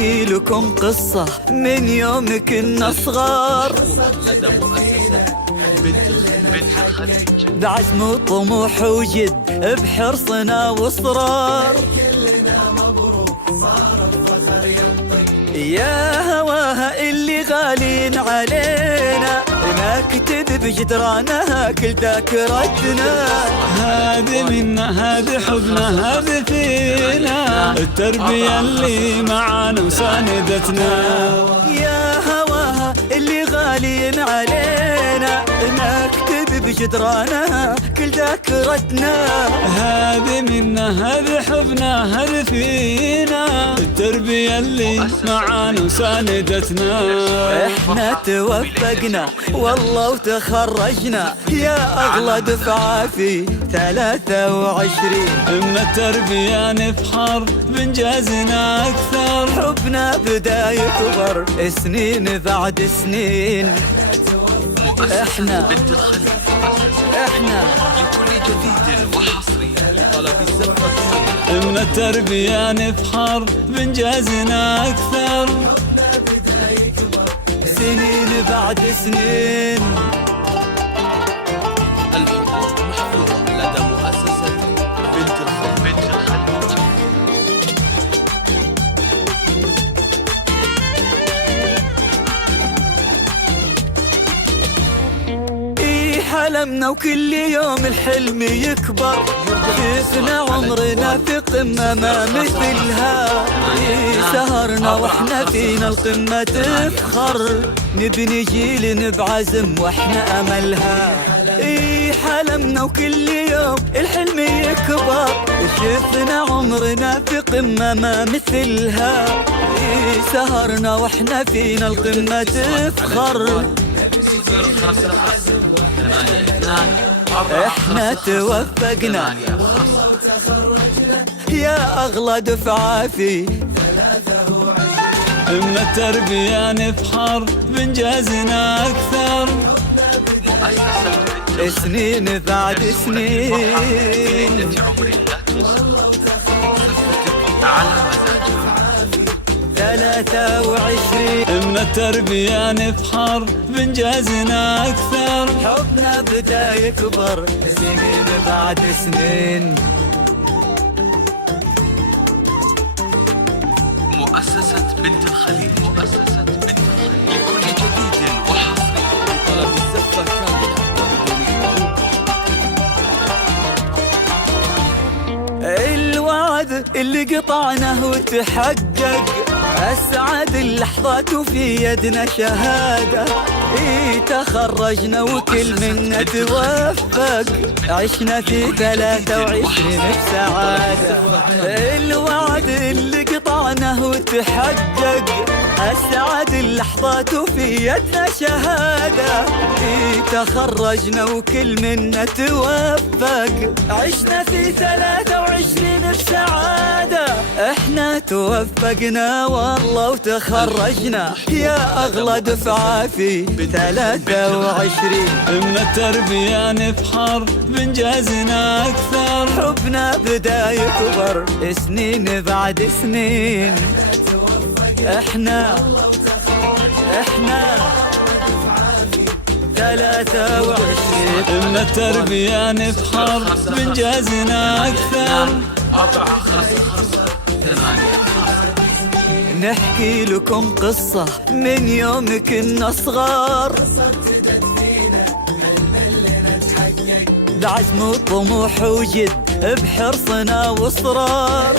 نحكي لكم قصة من يوم كنا صغار، بعزم وطموح وجد بحرصنا واصرار. يا هواها اللي غالين علينا نكتب بجدرانها كل ذاكرتنا. هذه منا هذه حبنا هذه فينا، التربية اللي معانا وساندتنا. يا هواها اللي غالين علينا نكتب بجدرانها كل ذاكرتنا. هذه منا هذه حبنا هذه فينا، التربية اللي معانا وساندتنا. احنا توفقنا والله وتخرجنا يا اغلى دفعة في 23. من التربية نفخر بانجازنا اكثر، حبنا بدا يكبر سنين بعد سنين. احنا لكل جديد وحصري لطلب الزفة. من التربية نفخر بانجازنا اكثر، سنين بعد سنين. الحقوق محفوظة لدى مؤسسة بنت الخليج. حلمنا وكل يوم الحلم يكبر، شفنا عمرنا في قمة ما مثلها. سهرنا واحنا فينا القمة تفخر، نبني جيل بعزم واحنا املها. حلمنا وكل يوم الحلم يكبر، شفنا عمرنا في قمة ما مثلها. سهرنا واحنا فينا القمة تفخر. احنا توفقنا يا اغلى دفعة في 23. من التربية نفخر بانجازنا اكثر، سنين بعد سنين. على مزاج 23. من التربية نفخر بانجازنا اكثر، حبنا بدا يكبر سنين بعد سنين. مؤسسة بنت الخليج. لكل جديد وحصري لطلب الزفة كاملة وبدون حقوق. الوعد اللي قطعناه وتحقق، أسعد اللحظات وفي يدنا شهادة. تخرجنا وكل منا توفق، عشنا في 23 بسعادة. الوعد اللي قطعناه وتحقق، أسعد اللحظات وفي يدنا شهادة. تخرجنا وكل منا توفق، عشنا في 23 بسعادة. احنا توفقنا والله وتخرجنا يا اغلى دفعة في 23. من التربية نفخر بانجازنا اكثر، حبنا بدا يكبر سنين بعد سنين. احنا 23. من التربية نفخر بانجازنا اكثر، 4 5 8 نحكي لكم قصة من يوم كنا صغار، بعزم وطموح وجد بحرصنا واصرار.